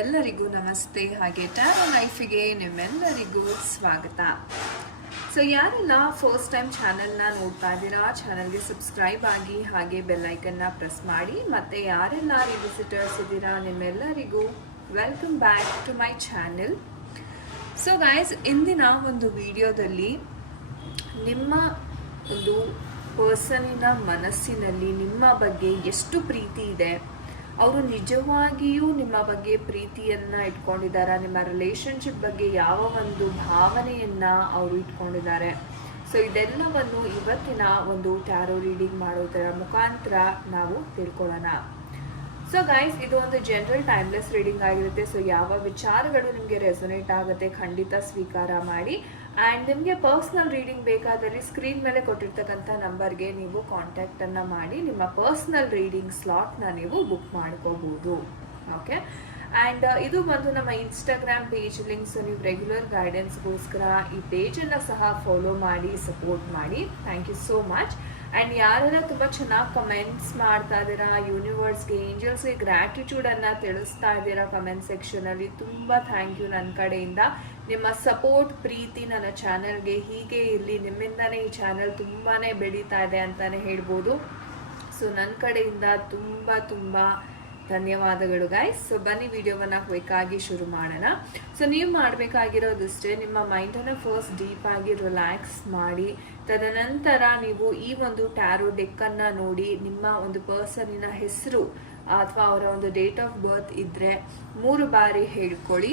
ಎಲ್ಲರಿಗೂ ನಮಸ್ತೆ. ಹಾಗೆ ಟ್ಯಾರೋ ಲೈಫಿಗೆ ನಿಮ್ಮೆಲ್ಲರಿಗೂ ಸ್ವಾಗತ. ಸೊ ಯಾರೆಲ್ಲ ಫಸ್ಟ್ ಟೈಮ್ ಚಾನೆಲ್ನ ನೋಡ್ತಾ ಇದ್ದೀರಾ, ಚಾನೆಲ್ಗೆ ಸಬ್ಸ್ಕ್ರೈಬ್ ಆಗಿ ಹಾಗೆ ಬೆಲ್ಲೈಕನ್ನ ಪ್ರೆಸ್ ಮಾಡಿ. ಮತ್ತು ಯಾರೆಲ್ಲ ರಿವಿಸಿಟರ್ಸ್ ಇದ್ದೀರಾ ನಿಮ್ಮೆಲ್ಲರಿಗೂ welcome back to my channel. So guys, ಇಂದಿನ ಒಂದು ವಿಡಿಯೋದಲ್ಲಿ ನಿಮ್ಮ ಒಂದು ಪರ್ಸನಿನ ಮನಸ್ಸಿನಲ್ಲಿ ನಿಮ್ಮ ಬಗ್ಗೆ ಎಷ್ಟು ಪ್ರೀತಿ ಇದೆ, ಅವರು ನಿಜವಾಗಿಯೂ ನಿಮ್ಮ ಬಗ್ಗೆ ಪ್ರೀತಿಯನ್ನು ಇಟ್ಕೊಂಡಿದ್ದಾರೆ, ನಿಮ್ಮ ರಿಲೇಶನ್ಶಿಪ್ ಬಗ್ಗೆ ಯಾವ ಒಂದು ಭಾವನೆಯನ್ನು ಅವರು ಇಟ್ಕೊಂಡಿದ್ದಾರೆ. ಸೊ ಇದೆಲ್ಲವನ್ನು ಇವತ್ತಿನ ಒಂದು ಟ್ಯಾರೋ ರೀಡಿಂಗ್ ಮಾಡೋದರ ಮುಖಾಂತರ ನಾವು ತಿಳ್ಕೊಳ್ಳೋಣ. ಸೊ ಗೈಸ್, ಇದು ಒಂದು ಜನರಲ್ ಟೈಮ್ಲೆಸ್ ರೀಡಿಂಗ್ ಆಗಿರುತ್ತೆ. ಸೊ ಯಾವ ವಿಚಾರಗಳು ನಿಮಗೆ ರೆಸೊನೇಟ್ ಆಗುತ್ತೆ ಖಂಡಿತ ಸ್ವೀಕಾರ ಮಾಡಿ. ಆ್ಯಂಡ್ ನಿಮಗೆ ಪರ್ಸ್ನಲ್ ರೀಡಿಂಗ್ ಬೇಕಾದರೆ ಸ್ಕ್ರೀನ್ ಮೇಲೆ ಕೊಟ್ಟಿರ್ತಕ್ಕಂಥ ನಂಬರ್ಗೆ ನೀವು ಕಾಂಟ್ಯಾಕ್ಟನ್ನು ಮಾಡಿ ನಿಮ್ಮ ಪರ್ಸ್ನಲ್ ರೀಡಿಂಗ್ ಸ್ಲಾಟ್ನ ನೀವು ಬುಕ್ ಮಾಡ್ಕೋಬೋದು. ಓಕೆ. ಆ್ಯಂಡ್ ಇದು ಬಂದು ನಮ್ಮ ಇನ್ಸ್ಟಾಗ್ರಾಮ್ ಪೇಜ್ ಲಿಂಕ್ಸ್. ನೀವು ರೆಗ್ಯುಲರ್ ಗೈಡೆನ್ಸ್ಗೋಸ್ಕರ ಈ ಪೇಜನ್ನು ಸಹ ಫಾಲೋ ಮಾಡಿ ಸಪೋರ್ಟ್ ಮಾಡಿ. Thank you so much. And ಯಾರೆಲ್ಲ ತುಂಬ ಚೆನ್ನಾಗಿ ಕಮೆಂಟ್ಸ್ ಮಾಡ್ತಾ ಇದ್ದೀರಾ, ಯೂನಿವರ್ಸ್ಗೆ ಏಂಜಲ್ಸ್ಗೆ ಗ್ರ್ಯಾಟಿಟ್ಯೂಡನ್ನು ತಿಳಿಸ್ತಾ ಇದ್ದೀರಾ ಕಮೆಂಟ್ ಸೆಕ್ಷನಲ್ಲಿ, ತುಂಬ ಥ್ಯಾಂಕ್ ಯು ನನ್ನ ಕಡೆಯಿಂದ. ನಿಮ್ಮ ಸಪೋರ್ಟ್ ಪ್ರೀತಿ ನನ್ನ ಚಾನೆಲ್ಗೆ ಹೀಗೆ ಇರಲಿ. ನಿಮ್ಮಿಂದನೇ ಈ ಚಾನೆಲ್ ತುಂಬಾ ಬೆಳೀತಾ ಇದೆ ಅಂತಲೇ ಹೇಳ್ಬೋದು. ಸೊ ನನ್ನ ಕಡೆಯಿಂದ ತುಂಬ ಧನ್ಯವಾದಗಳು ಗೈಸ್. ಸೊ ಬನ್ನಿ ವಿಡಿಯೋವನ್ನು ಕ್ವಿಕ್ಕಾಗಿ ಶುರು ಮಾಡೋಣ. ಸೊ ನೀವು ಮಾಡಬೇಕಾಗಿರೋದಿಷ್ಟೇ, ನಿಮ್ಮ ಮೈಂಡನ್ನು ಫಸ್ಟ್ ಡೀಪಾಗಿ ರಿಲ್ಯಾಕ್ಸ್ ಮಾಡಿ. ತದನಂತರ ನೀವು ಈ ಒಂದು ಟ್ಯಾರೋ ಡೆಕ್ಕನ್ನು ನೋಡಿ ನಿಮ್ಮ ಒಂದು ಪರ್ಸನಿನ ಹೆಸರು ಅಥವಾ ಅವರ ಒಂದು ಡೇಟ್ ಆಫ್ ಬರ್ತ್ ಇದ್ದರೆ 3 ಬಾರಿ ಹೇಳ್ಕೊಳ್ಳಿ.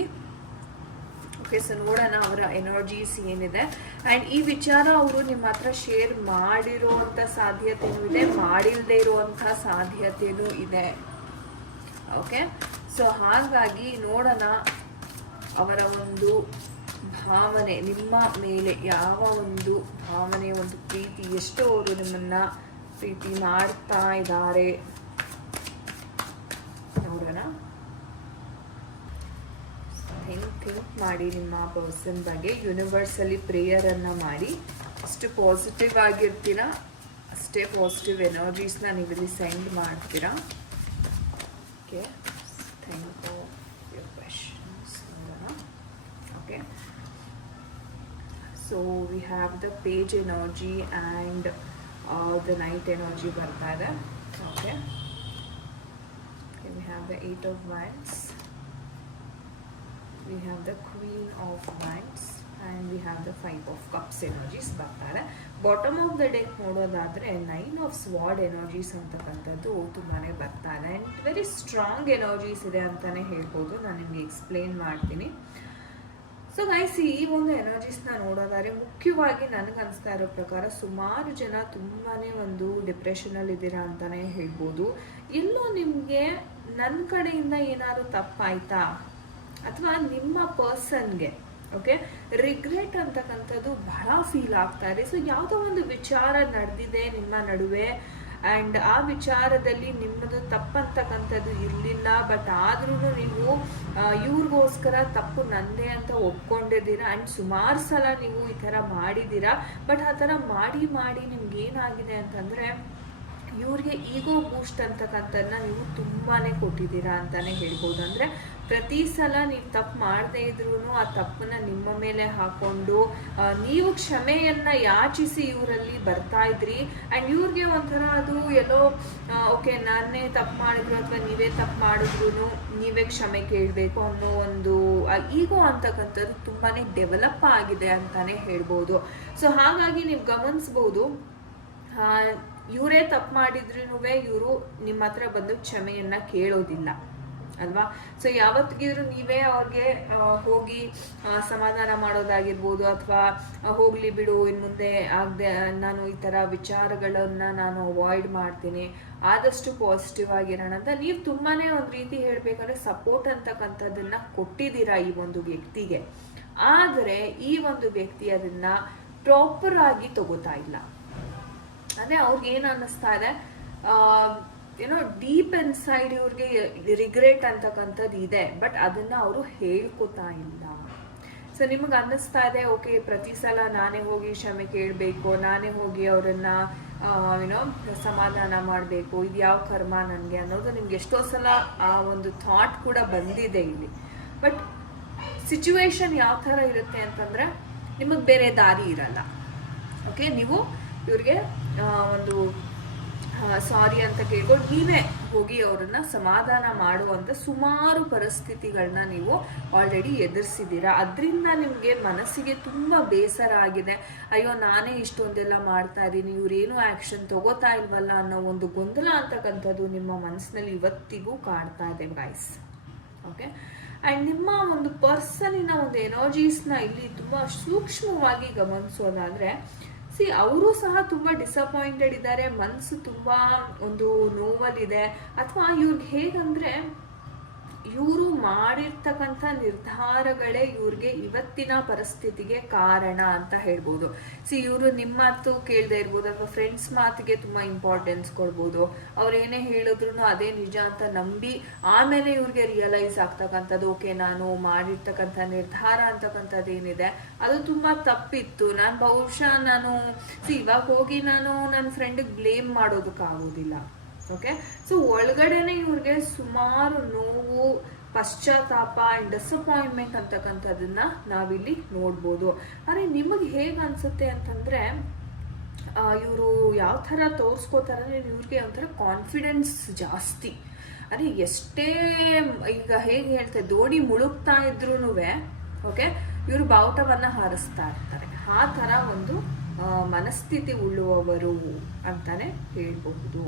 ಓಕೆ. ಸೊ ನೋಡೋಣ ಅವರ ಎನರ್ಜೀಸ್ ಏನಿದೆ. ಆ್ಯಂಡ್ ಈ ವಿಚಾರ ಅವರು ನಿಮ್ಮ ಹತ್ರ ಶೇರ್ ಮಾಡಿರುವಂಥ ಸಾಧ್ಯತೆಯೂ ಇದೆ, ಮಾಡಿಲ್ಲದೆ ಇರುವಂಥ ಸಾಧ್ಯತೆಯೂ ಇದೆ. ಓಕೆ. ಸೊ ಹಾಗಾಗಿ ನೋಡೋಣ ಅವರ ಒಂದು ಭಾವನೆ ನಿಮ್ಮ ಮೇಲೆ, ಯಾವ ಒಂದು ಭಾವನೆ, ಒಂದು ಪ್ರೀತಿ, ಎಷ್ಟು ಅವರು ನಿಮ್ಮನ್ನು ಪ್ರೀತಿ ಮಾಡ್ತಾ ಇದ್ದಾರೆ ನೋಡೋಣ. ಥಿಂಕ್ ಮಾಡಿ ನಿಮ್ಮ ಪರ್ಸನ್ ಬಗ್ಗೆ. ಯೂನಿವರ್ಸಲ್ಲಿ ಪ್ರೇಯರನ್ನು ಮಾಡಿ. ಎಷ್ಟು ಪಾಸಿಟಿವ್ ಆಗಿರ್ತೀರಾ ಅಷ್ಟೇ ಪಾಸಿಟಿವ್ ಎನರ್ಜೀಸ್ನ ನೀವಿಲ್ಲಿ ಸೆಂಡ್ ಮಾಡ್ತೀರಾ. Okay. Thank you your questions. Okay. So we have the page energy and the knight energy ಬರ್ತಾ ಇದೆ. Okay. We have the 8 of Wands, we have the Queen of Wands and we have the 5 of Cups energies ಬರ್ತಾರೆ. Bottom of the deck ನೋಡೋದಾದರೆ 9 of Swords energies ಅಂತಕ್ಕಂಥದ್ದು ತುಂಬಾ ಬರ್ತಾ ಇದೆ. And very strong energies ಇದೆ ಅಂತಲೇ ಹೇಳ್ಬೋದು. ನಾನು ನಿಮಗೆ ಎಕ್ಸ್ಪ್ಲೇನ್ ಮಾಡ್ತೀನಿ. ಸೊ ಗೈಸ್, ಈ ಒಂದು ಎನರ್ಜೀಸ್ನ ನೋಡೋದಾದ್ರೆ ಮುಖ್ಯವಾಗಿ ನನಗನ್ನಿಸ್ತಾ ಇರೋ ಪ್ರಕಾರ ಸುಮಾರು ಜನ ತುಂಬಾ ಒಂದು ಡಿಪ್ರೆಷನಲ್ಲಿದ್ದೀರಾ ಅಂತಲೇ ಹೇಳ್ಬೋದು. ಎಲ್ಲೋ ನಿಮಗೆ ನನ್ನ ಕಡೆಯಿಂದ ಏನಾದರೂ ತಪ್ಪಾಯ್ತಾ ಅಥವಾ ನಿಮ್ಮ ಪರ್ಸನ್ಗೆ ಓಕೆ ರಿಗ್ರೆಟ್ ಅಂತಕ್ಕಂಥದ್ದು ಬಹಳ ಫೀಲ್ ಆಗ್ತಾ ಇದೆ. ಸೊ ಯಾವುದೋ ಒಂದು ವಿಚಾರ ನಡೆದಿದೆ ನಿಮ್ಮ ನಡುವೆ ಆ್ಯಂಡ್ ಆ ವಿಚಾರದಲ್ಲಿ ನಿಮ್ಮದು ತಪ್ಪಂತಕ್ಕಂಥದ್ದು ಇರಲಿಲ್ಲ, ಬಟ್ ಆದ್ರೂ ನೀವು ಇವ್ರಿಗೋಸ್ಕರ ತಪ್ಪು ನಂದೇ ಅಂತ ಒಪ್ಕೊಂಡಿದ್ದೀರಾ. ಆ್ಯಂಡ್ ಸುಮಾರು ಸಲ ನೀವು ಈ ಥರ ಮಾಡಿದ್ದೀರಾ. ಬಟ್ ಆ ಥರ ಮಾಡಿ ನಿಮ್ಗೆ ಏನಾಗಿದೆ ಅಂತಂದರೆ ಇವ್ರಿಗೆ ಈಗೋ ಬೂಸ್ಟ್ ಅಂತಕ್ಕಂಥದ್ದನ್ನ ನೀವು ತುಂಬಾ ಕೊಟ್ಟಿದ್ದೀರಾ ಅಂತಲೇ ಹೇಳ್ಬೋದು. ಅಂದರೆ ಪ್ರತಿ ಸಲ ನೀವು ತಪ್ಪು ಮಾಡದೇ ಇದ್ರೂ ಆ ತಪ್ಪನ್ನ ನಿಮ್ಮ ಮೇಲೆ ಹಾಕ್ಕೊಂಡು ನೀವು ಕ್ಷಮೆಯನ್ನು ಯಾಚಿಸಿ ಇವರಲ್ಲಿ ಬರ್ತಾ ಇದ್ರಿ. ಆ್ಯಂಡ್ ಇವ್ರಿಗೆ ಒಂಥರ ಅದು ಎಲ್ಲೋ ಓಕೆ ನಾನೇ ತಪ್ಪು ಮಾಡಿದ್ರು ಅಥವಾ ನೀವೇ ತಪ್ಪು ಮಾಡಿದ್ರು ನೀವೇ ಕ್ಷಮೆ ಕೇಳಬೇಕು ಅನ್ನೋ ಒಂದು ಈಗೋ ಅಂತಕ್ಕಂಥದ್ದು ತುಂಬಾ ಡೆವಲಪ್ ಆಗಿದೆ ಅಂತಲೇ ಹೇಳ್ಬೋದು. ಸೊ ಹಾಗಾಗಿ ನೀವು ಗಮನಿಸ್ಬೋದು, ಇವರೇ ತಪ್ಪು ಮಾಡಿದ್ರೂ ಇವರು ನಿಮ್ಮ ಹತ್ರ ಬಂದು ಕ್ಷಮೆಯನ್ನು ಕೇಳೋದಿಲ್ಲ ಅಲ್ವಾ. ಸೊ ಯಾವತ್ತಿಗಿದ್ರು ನೀವೇ ಅವ್ರಿಗೆ ಹೋಗಿ ಸಮಾಧಾನ ಮಾಡೋದಾಗಿರ್ಬೋದು ಅಥವಾ ಹೋಗಲಿ ಬಿಡು ಇನ್ನು ಮುಂದೆ ಆಗದೆ ನಾನು ಈ ಥರ ವಿಚಾರಗಳನ್ನು ನಾನು ಅವಾಯ್ಡ್ ಮಾಡ್ತೀನಿ, ಆದಷ್ಟು ಪಾಸಿಟಿವ್ ಆಗಿರೋಣ ಅಂತ ನೀವು ತುಂಬಾ ಒಂದು ರೀತಿ ಹೇಳಬೇಕಾದ್ರೆ ಸಪೋರ್ಟ್ ಅಂತಕ್ಕಂಥದ್ದನ್ನು ಕೊಟ್ಟಿದ್ದೀರಾ ಈ ಒಂದು ವ್ಯಕ್ತಿಗೆ. ಆದರೆ ಈ ಒಂದು ವ್ಯಕ್ತಿ ಅದನ್ನು ಪ್ರಾಪರ್ ಆಗಿ ತಗೋತಾ ಇಲ್ಲ. ಅಂದರೆ ಅವ್ರಿಗೆ ಏನು ಅನ್ನಿಸ್ತಾ ಇದೆ, ಏನೋ ಡೀಪ್ ಇನ್ಸೈಡ್ ಇವ್ರಿಗೆ ರಿಗ್ರೆಟ್ ಅಂತಕ್ಕಂಥದ್ದು ಇದೆ, ಬಟ್ ಅದನ್ನು ಅವರು ಹೇಳ್ಕೊತಾ ಇಲ್ಲ. ಸೊ ನಿಮಗೆ ಅನ್ನಿಸ್ತಾ ಇದೆ ಓಕೆ ಪ್ರತಿ ಸಲ ನಾನೇ ಹೋಗಿ ಕ್ಷಮೆ ಕೇಳಬೇಕು, ನಾನೇ ಹೋಗಿ ಅವರನ್ನ ಏನೋ ಸಮಾಧಾನ ಮಾಡಬೇಕು, ಇದು ಯಾವ ಕರ್ಮ ನನಗೆ ಅನ್ನೋದು ನಿಮ್ಗೆ ಎಷ್ಟೋ ಸಲ ಆ ಒಂದು ಥಾಟ್ ಕೂಡ ಬಂದಿದೆ ಇಲ್ಲಿ. ಬಟ್ ಸಿಚುವೇಶನ್ ಯಾವ ಥರ ಇರುತ್ತೆ ಅಂತಂದರೆ ನಿಮಗೆ ಬೇರೆ ದಾರಿ ಇರಲ್ಲ. ಓಕೆ, ನೀವು ಇವ್ರಿಗೆ ಒಂದು ಸಾರಿ ಅಂತ ಕೇಳ್ಕೊಂಡು ನೀವೇ ಹೋಗಿ ಅವರನ್ನ ಸಮಾಧಾನ ಮಾಡುವಂಥ ಸುಮಾರು ಪರಿಸ್ಥಿತಿಗಳನ್ನ ನೀವು ಆಲ್ರೆಡಿ ಎದುರಿಸಿದ್ದೀರಾ. ಅದರಿಂದ ನಿಮಗೆ ಮನಸ್ಸಿಗೆ ತುಂಬ ಬೇಸರ ಆಗಿದೆ. ಅಯ್ಯೋ ನಾನೇ ಇಷ್ಟೊಂದೆಲ್ಲ ಮಾಡ್ತಾ ಇದ್ದೀನಿ, ಇವರೇನು ಆ್ಯಕ್ಷನ್ ತಗೋತಾ ಇಲ್ವಲ್ಲ ಅನ್ನೋ ಒಂದು ಗೊಂದಲ ಅಂತಕ್ಕಂಥದ್ದು ನಿಮ್ಮ ಮನಸ್ಸಿನಲ್ಲಿ ಇವತ್ತಿಗೂ ಕಾಡ್ತಾ ಇದೆ ಗೈಸ್. ಓಕೆ, ಆ್ಯಂಡ್ ನಿಮ್ಮ ಒಂದು ಪರ್ಸನಿನ ಒಂದು ಎನರ್ಜೀಸ್ನ ಇಲ್ಲಿ ತುಂಬ ಸೂಕ್ಷ್ಮವಾಗಿ ಗಮನಿಸೋದಾದರೆ ಅವರು ಸಹ ತುಂಬ ಡಿಸಪಾಯಿಂಟೆಡ್ ಇದ್ದಾರೆ, ಮನಸ್ಸು ತುಂಬ ಒಂದು ನೋವಲ್ಲಿದೆ. ಅಥವಾ ಇವ್ರಿಗೆ ಹೇಗಂದರೆ ಇವರು ಮಾಡಿರ್ತಕ್ಕಂಥ ನಿರ್ಧಾರಗಳೇ ಇವ್ರಿಗೆ ಇವತ್ತಿನ ಪರಿಸ್ಥಿತಿಗೆ ಕಾರಣ ಅಂತ ಹೇಳ್ಬೋದು. ಇವರು ನಿಮ್ಮ ಮಾತು ಕೇಳದೆ ಇರ್ಬೋದು, ಅಥವಾ ಫ್ರೆಂಡ್ಸ್ ಮಾತಿಗೆ ತುಂಬ ಇಂಪಾರ್ಟೆನ್ಸ್ ಕೊಡ್ಬೋದು. ಅವ್ರೇನೇ ಹೇಳಿದ್ರು ಅದೇ ನಿಜ ಅಂತ ನಂಬಿ ಆಮೇಲೆ ಇವ್ರಿಗೆ ರಿಯಲೈಸ್ ಆಗ್ತಕ್ಕಂಥದ್ದು ಓಕೆ ನಾನು ಮಾಡಿರ್ತಕ್ಕಂಥ ನಿರ್ಧಾರ ಅಂತಕ್ಕಂಥದ್ದು ಏನಿದೆ ಅದು ತುಂಬ ತಪ್ಪಿತ್ತು, ನಾನು ಬಹುಶಃ ಇವಾಗ ಹೋಗಿ ನಾನು ನನ್ನ ಫ್ರೆಂಡಿಗೆ ಬ್ಲೇಮ್ ಮಾಡೋದಕ್ಕಾಗೋದಿಲ್ಲ. ಓಕೆ, ಸೊ ಒಳಗಡೆನೆ ಇವ್ರಿಗೆ ಸುಮಾರು ನೋವು, ಪಶ್ಚಾತ್ತಾಪ ಆ್ಯಂಡ್ ಡಿಸಪಾಯಿಂಟ್ಮೆಂಟ್ ಅಂತಕ್ಕಂಥದ್ದನ್ನ ನಾವಿಲ್ಲಿ ನೋಡ್ಬೋದು. ಆದರೆ ನಿಮಗೆ ಹೇಗೆ ಅನ್ಸುತ್ತೆ ಅಂತಂದರೆ ಇವರು ಯಾವ ಥರ ತೋರಿಸ್ಕೋತಾರೆ, ಇವ್ರಿಗೆ ಒಂಥರ ಕಾನ್ಫಿಡೆನ್ಸ್ ಜಾಸ್ತಿ. ಅದೇ ಎಷ್ಟೇ ಈಗ ಹೇಗೆ ಹೇಳ್ತಾರೆ ದೋಣಿ ಮುಳುಗ್ತಾ ಇದ್ರೂ ಓಕೆ ಇವರು ಬಾವುಟವನ್ನು ಹಾರಿಸ್ತಾ ಇರ್ತಾರೆ. ಆ ಥರ ಒಂದು ಮನಸ್ಥಿತಿ ಉಳ್ಳುವವರು ಅಂತಾನೆ ಹೇಳ್ಬಹುದು.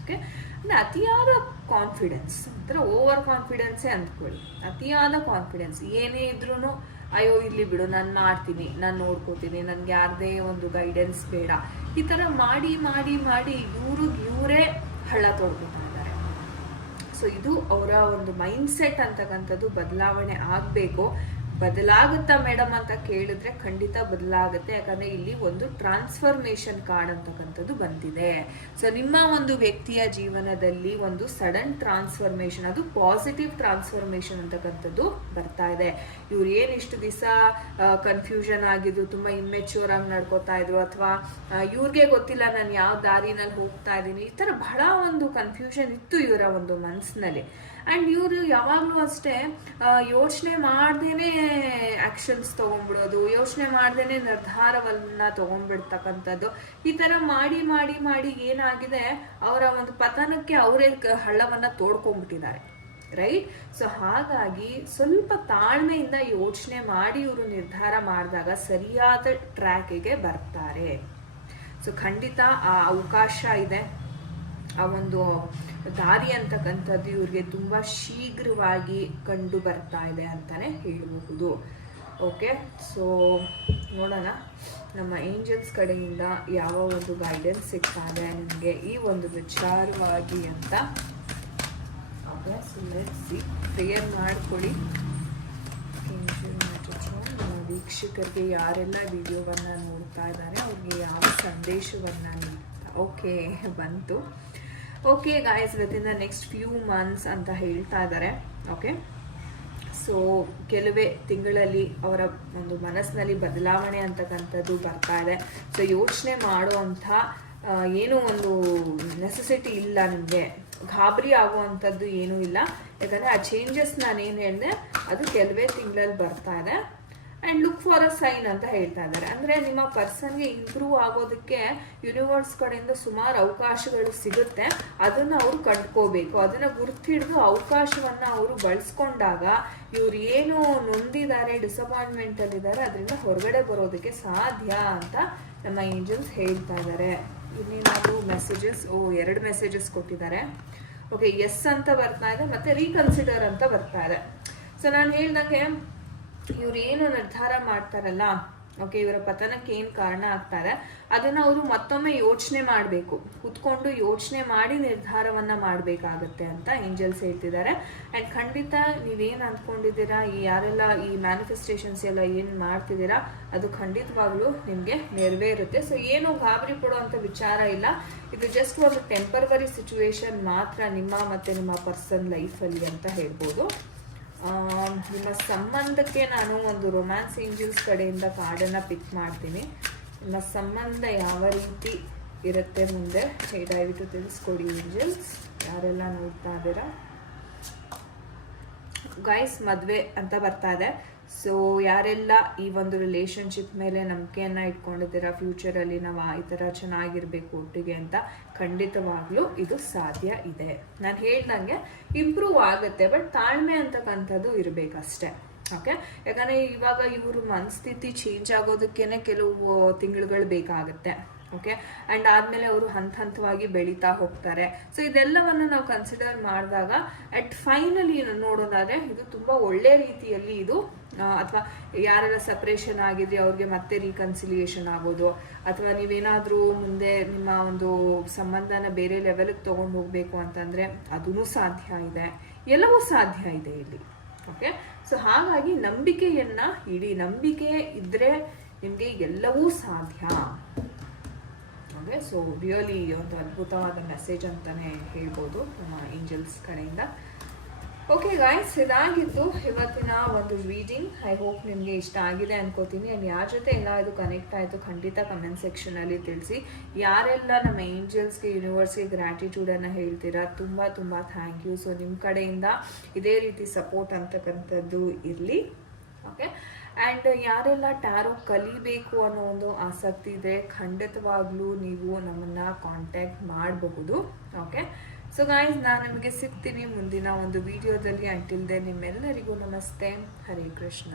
ಓಕೆ, ಅಂದರೆ ಅತಿಯಾದ ಕಾನ್ಫಿಡೆನ್ಸ್, ಒಂಥರ ಓವರ್ ಕಾನ್ಫಿಡೆನ್ಸೇ ಅಂದ್ಕೊಳ್ಳಿ. ಅತಿಯಾದ ಕಾನ್ಫಿಡೆನ್ಸ್ ಏನೇ ಇದ್ರೂ ಅಯ್ಯೋ ಇಲ್ಲಿ ಬಿಡು ನಾನು ಮಾಡ್ತೀನಿ, ನಾನು ನೋಡ್ಕೋತೀನಿ, ನನಗೆ ಯಾರದೇ ಒಂದು ಗೈಡೆನ್ಸ್ ಬೇಡ, ಈ ಥರ ಮಾಡಿ ಮಾಡಿ ಮಾಡಿ ಇವರೇ ಹಳ್ಳ ತೊಡ್ಕೊತಾ ಇದ್ದಾರೆ. ಸೊ ಇದು ಅವರ ಒಂದು ಮೈಂಡ್ಸೆಟ್ ಅಂತಕ್ಕಂಥದ್ದು ಬದಲಾವಣೆ ಆಗಬೇಕು. ಬದಲಾಗುತ್ತಾ ಮೇಡಮ್ ಅಂತ ಕೇಳಿದ್ರೆ ಖಂಡಿತ ಬದಲಾಗುತ್ತೆ. ಯಾಕಂದರೆ ಇಲ್ಲಿ ಒಂದು ಟ್ರಾನ್ಸ್ಫರ್ಮೇಷನ್ ಕಾರ್ಡ್ ಅಂತಕ್ಕಂಥದ್ದು ಬಂದಿದೆ. ಸೊ ನಿಮ್ಮ ಒಂದು ವ್ಯಕ್ತಿಯ ಜೀವನದಲ್ಲಿ ಒಂದು ಸಡನ್ ಟ್ರಾನ್ಸ್ಫರ್ಮೇಷನ್, ಅದು ಪಾಸಿಟಿವ್ ಟ್ರಾನ್ಸ್ಫರ್ಮೇಷನ್ ಅಂತಕ್ಕಂಥದ್ದು ಬರ್ತಾ ಇದೆ. ಇವ್ರು ಏನಿಷ್ಟು ದಿವಸ ಕನ್ಫ್ಯೂಷನ್ ಆಗಿದ್ರು, ತುಂಬ ಇಮ್ಮೆಚ್ಯೂರ್ ಆಗಿ ನಡ್ಕೋತಾ ಇದ್ರು, ಅಥವಾ ಇವ್ರಿಗೆ ಗೊತ್ತಿಲ್ಲ ನಾನು ಯಾವ ದಾರಿನಲ್ಲಿ ಹೋಗ್ತಾ ಇದ್ದೀನಿ, ಈ ಥರ ಬಹಳ ಒಂದು ಕನ್ಫ್ಯೂಷನ್ ಇತ್ತು ಇವರ ಒಂದು ಮನಸ್ಸಿನಲ್ಲಿ. ಆ್ಯಂಡ್ ಇವರು ಯಾವಾಗಲೂ ಅಷ್ಟೇ ಯೋಚನೆ ಮಾಡ್ದೇನೆ ಆ್ಯಕ್ಷನ್ಸ್ ತೊಗೊಂಡ್ಬಿಡೋದು, ಯೋಚನೆ ಮಾಡ್ದೇನೆ ನಿರ್ಧಾರವನ್ನು ತೊಗೊಂಡ್ಬಿಡ್ತಕ್ಕಂಥದ್ದು, ಈ ಥರ ಮಾಡಿ ಮಾಡಿ ಮಾಡಿ ಏನಾಗಿದೆ ಅವರ ಒಂದು ಪತನಕ್ಕೆ ಅವರೇ ಹಳ್ಳವನ್ನು ತೋಡ್ಕೊಂಡ್ಬಿಟ್ಟಿದ್ದಾರೆ. ರೈಟ್? ಸೊ ಹಾಗಾಗಿ ಸ್ವಲ್ಪ ತಾಳ್ಮೆಯಿಂದ ಯೋಚನೆ ಮಾಡಿ ಇವರು ನಿರ್ಧಾರ ಮಾಡಿದಾಗ ಸರಿಯಾದ ಟ್ರ್ಯಾಕಿಗೆ ಬರ್ತಾರೆ. ಸೊ ಖಂಡಿತ ಆ ಅವಕಾಶ ಇದೆ, ಆ ಒಂದು ದಾರಿ ಅಂತಕ್ಕಂಥದ್ದು ಇವ್ರಿಗೆ ತುಂಬ ಶೀಘ್ರವಾಗಿ ಕಂಡು ಬರ್ತಾ ಇದೆ ಅಂತಾನೆ ಹೇಳಬಹುದು. ಓಕೆ, ಸೊ ನೋಡೋಣ ನಮ್ಮ ಏಂಜಲ್ಸ್ ಕಡೆಯಿಂದ ಯಾವ ಒಂದು ಗೈಡೆನ್ಸ್ ಸಿಗ್ತಾ ಇದೆ ನಿಮಗೆ ಈ ಒಂದು ವಿಚಾರವಾಗಿ ಅಂತ. Okay, so let's see. Prayer ಮಾಡ್ಕೊಳ್ಳಿ. ನಮ್ಮ ವೀಕ್ಷಕರಿಗೆ ಯಾರೆಲ್ಲ ವಿಡಿಯೋವನ್ನು ನೋಡ್ತಾ ಇದ್ದಾರೆ ಅವ್ರಿಗೆ ಯಾವ ಸಂದೇಶವನ್ನು ನೀಡ್ತಾ. ಓಕೆ, ಬಂತು. ಓಕೆ ಗಾಯ್ಸ್, ಇವತ್ತಿಂದ ನೆಕ್ಸ್ಟ್ ಫ್ಯೂ ಮಂತ್ಸ್ ಅಂತ ಹೇಳ್ತಾ ಇದ್ದಾರೆ. ಓಕೆ, ಸೊ ಕೆಲವೇ ತಿಂಗಳಲ್ಲಿ ಅವರ ಒಂದು ಮನಸ್ಸಿನಲ್ಲಿ ಬದಲಾವಣೆ ಅಂತಕ್ಕಂಥದ್ದು ಬರ್ತಾ ಇದೆ. ಸೊ ಯೋಚನೆ ಮಾಡುವಂಥ ಏನೂ ಒಂದು ನೆಸೆಸಿಟಿ ಇಲ್ಲ, ನಿಮಗೆ ಗಾಬರಿ ಆಗುವಂಥದ್ದು ಏನೂ ಇಲ್ಲ. ಯಾಕಂದರೆ ಆ ಚೇಂಜಸ್ ನಾನೇನು ಹೇಳಿದೆ ಅದು ಕೆಲವೇ ತಿಂಗಳಲ್ಲಿ ಬರ್ತಾ ಇದೆ. And look for a sign ಅಂತ ಹೇಳ್ತಾ ಇದ್ದಾರೆ. ಅಂದರೆ ನಿಮ್ಮ ಪರ್ಸನ್ಗೆ ಇಂಪ್ರೂವ್ ಆಗೋದಕ್ಕೆ ಯೂನಿವರ್ಸ್ ಕಡೆಯಿಂದ ಸುಮಾರು ಅವಕಾಶಗಳು ಸಿಗುತ್ತೆ. ಅದನ್ನು ಅವರು ಕಂಡ್ಕೋಬೇಕು. ಅದನ್ನು ಗುರ್ತಿಡಿದು ಅವಕಾಶವನ್ನು ಅವರು ಬಳಸ್ಕೊಂಡಾಗ ಇವ್ರು ಏನು ನೊಂದಿದ್ದಾರೆ, ಡಿಸಪಾಯಿಂಟ್ಮೆಂಟಲ್ಲಿದ್ದಾರೆ, ಅದರಿಂದ ಹೊರಗಡೆ ಬರೋದಕ್ಕೆ ಸಾಧ್ಯ ಅಂತ ನಮ್ಮ ಏಂಜಲ್ಸ್ ಹೇಳ್ತಾ ಇದ್ದಾರೆ. ಇನ್ನೇನಾದರೂ ಮೆಸೇಜಸ್? 2 ಮೆಸೇಜಸ್ ಕೊಟ್ಟಿದ್ದಾರೆ. ಓಕೆ, ಎಸ್ ಅಂತ ಬರ್ತಾ ಇದೆ, ಮತ್ತು ರೀಕನ್ಸಿಡರ್ ಅಂತ ಬರ್ತಾ ಇದೆ. ಸೊ ನಾನು ಹೇಳ್ದಂಗೆ ಇವ್ರು ಏನು ನಿರ್ಧಾರ ಮಾಡ್ತಾರಲ್ಲ, ಓಕೆ, ಇವರ ಪತನಕ್ಕೆ ಏನು ಕಾರಣ ಆಗ್ತಾರೆ ಅದನ್ನು ಅವರು ಮತ್ತೊಮ್ಮೆ ಯೋಚನೆ ಮಾಡಬೇಕು, ಕೂತ್ಕೊಂಡು ಯೋಚನೆ ಮಾಡಿ ನಿರ್ಧಾರವನ್ನು ಮಾಡಬೇಕಾಗತ್ತೆ ಅಂತ ಏಂಜಲ್ಸ್ ಹೇಳ್ತಿದ್ದಾರೆ. ಆ್ಯಂಡ್ ಖಂಡಿತ ನೀವೇನು ಅಂದ್ಕೊಂಡಿದ್ದೀರಾ, ಯಾರೆಲ್ಲ ಈ ಮ್ಯಾನಿಫೆಸ್ಟೇಷನ್ಸ್ ಎಲ್ಲ ಏನು ಮಾಡ್ತಿದ್ದೀರಾ ಅದು ಖಂಡಿತವಾಗ್ಲೂ ನಿಮಗೆ ನೆರವೇರುತ್ತೆ. ಸೊ ಏನು ಗಾಬರಿ ಪಡುವಂಥ ವಿಚಾರ ಇಲ್ಲ. ಇದು ಜಸ್ಟ್ ಒಂದು ಟೆಂಪರವರಿ ಸಿಚುವೇಶನ್ ಮಾತ್ರ ನಿಮ್ಮ ಮತ್ತು ನಿಮ್ಮ ಪರ್ಸನ್ ಲೈಫಲ್ಲಿ ಅಂತ ಹೇಳ್ಬೋದು. ನಿಮ್ಮ ಸಂಬಂಧಕ್ಕೆ ನಾನು ಒಂದು ರೊಮ್ಯಾನ್ಸ್ ಏಂಜಲ್ಸ್ ಕಡೆಯಿಂದ ಕಾರ್ಡನ್ನು ಪಿಕ್ ಮಾಡ್ತೀನಿ. ನಿಮ್ಮ ಸಂಬಂಧ ಯಾವ ರೀತಿ ಇರುತ್ತೆ ಮುಂದೆ ದಯವಿಟ್ಟು ತಿಳಿಸ್ಕೊಡಿ ಏಂಜಲ್ಸ್. ಯಾರೆಲ್ಲ ನೋಡ್ತಾ ಇದ್ದೀರಾ ಗೈಸ್, ಮದುವೆ ಅಂತ ಬರ್ತಾ ಇದೆ. ಸೊ ಯಾರೆಲ್ಲ ಈ ಒಂದು ರಿಲೇಶನ್ಶಿಪ್ ಮೇಲೆ ನಂಬಿಕೆಯನ್ನು ಇಟ್ಕೊಂಡಿದ್ದೀರಾ, ಫ್ಯೂಚರಲ್ಲಿ ನಾವು ಈ ಥರ ಚೆನ್ನಾಗಿರ್ಬೇಕು ಒಟ್ಟಿಗೆ ಅಂತ, ಖಂಡಿತವಾಗ್ಲೂ ಇದು ಸಾಧ್ಯ ಇದೆ. ನಾನು ಹೇಳ್ದಂಗೆ ಇಂಪ್ರೂವ್ ಆಗುತ್ತೆ, ಬಟ್ ತಾಳ್ಮೆ ಅಂತಕ್ಕಂಥದ್ದು ಇರಬೇಕಷ್ಟೆ. ಓಕೆ, ಯಾಕಂದರೆ ಇವಾಗ ಇವರು ಮನಸ್ಥಿತಿ ಚೇಂಜ್ ಆಗೋದಕ್ಕೇ ಕೆಲವು ತಿಂಗಳುಗಳು ಬೇಕಾಗುತ್ತೆ. ಓಕೆ, ಆ್ಯಂಡ್ ಆದಮೇಲೆ ಅವರು ಹಂತವಾಗಿ ಬೆಳೀತಾ ಹೋಗ್ತಾರೆ. ಸೊ ಇದೆಲ್ಲವನ್ನು ನಾವು ಕನ್ಸಿಡರ್ ಮಾಡಿದಾಗ ಫೈನಲಿ ನೋಡೋದಾದರೆ ಇದು ತುಂಬ ಒಳ್ಳೆ ರೀತಿಯಲ್ಲಿ ಇದು, ಅಥವಾ ಯಾರೆಲ್ಲ ಸಪ್ರೇಷನ್ ಆಗಿದ್ರೆ ಅವ್ರಿಗೆ ಮತ್ತೆ ರೀಕನ್ಸಿಲಿಯೇಷನ್ ಆಗೋದು, ಅಥವಾ ನೀವೇನಾದರೂ ಮುಂದೆ ನಿಮ್ಮ ಒಂದು ಸಂಬಂಧನ ಬೇರೆ ಲೆವೆಲ್ಗೆ ತೊಗೊಂಡು ಹೋಗಬೇಕು ಅಂತಂದರೆ ಅದೂ ಸಾಧ್ಯ ಇದೆ, ಎಲ್ಲವೂ ಸಾಧ್ಯ ಇದೆ ಇಲ್ಲಿ. ಓಕೆ, ಸೊ ಹಾಗಾಗಿ ನಂಬಿಕೆಯನ್ನು ಇಡಿ, ನಂಬಿಕೆ ಇದ್ದರೆ ನಿಮಗೆ ಎಲ್ಲವೂ ಸಾಧ್ಯ. ಓಕೆ, ಸೊ ರಿಯಲಿ ಒಂದು ಅದ್ಭುತವಾದ ಮೆಸೇಜ್ ಅಂತಲೇ ಹೇಳ್ಬೋದು ನಮ್ಮ ಏಂಜಲ್ಸ್ ಕಡೆಯಿಂದ. ಓಕೆ ಗೈಸ್, ಇದಾಗಿತ್ತು ಇವತ್ತಿನ ಒಂದು ರೀಡಿಂಗ್. ಐ ಹೋಪ್ ನಿಮಗೆ ಇಷ್ಟ ಆಗಿದೆ ಅನ್ಕೋತೀನಿ. ಆ್ಯಂಡ್ ಯಾರ ಜೊತೆ ಎಲ್ಲ ಇದು ಕನೆಕ್ಟ್ ಆಯಿತು ಖಂಡಿತ ಕಮೆಂಟ್ ಸೆಕ್ಷನಲ್ಲಿ ತಿಳಿಸಿ. ಯಾರೆಲ್ಲ ನಮ್ಮ ಏಂಜಲ್ಸ್ಗೆ ಯೂನಿವರ್ಸ್ಗೆ ಗ್ರ್ಯಾಟಿಟ್ಯೂಡನ್ನು ಹೇಳ್ತೀರಾ, ತುಂಬ ತುಂಬ ಥ್ಯಾಂಕ್ ಯು. ಸೊ ನಿಮ್ಮ ಕಡೆಯಿಂದ ಇದೇ ರೀತಿ ಸಪೋರ್ಟ್ ಅಂತಕ್ಕಂಥದ್ದು ಇರಲಿ. ಓಕೆ, ಆ್ಯಂಡ್ ಯಾರೆಲ್ಲ ಟ್ಯಾರೋ ಕಲಿಬೇಕು ಅನ್ನೋ ಒಂದು ಆಸಕ್ತಿ ಇದೆ ಖಂಡಿತವಾಗ್ಲೂ ನೀವು ನಮ್ಮನ್ನು ಕಾಂಟ್ಯಾಕ್ಟ್ ಮಾಡಬಹುದು. ಓಕೆ, ಸೊ ಗಾಯ್ಸ್, ನಾನು ನಿಮಗೆ ಸಿಗ್ತೀನಿ ಮುಂದಿನ ಒಂದು ವಿಡಿಯೋದಲ್ಲಿ. ಅಂಟಿಲ್ ದೆನ್ ನಿಮ್ಮೆಲ್ಲರಿಗೂ ನಮಸ್ತೆ, ಹರೇ ಕೃಷ್ಣ.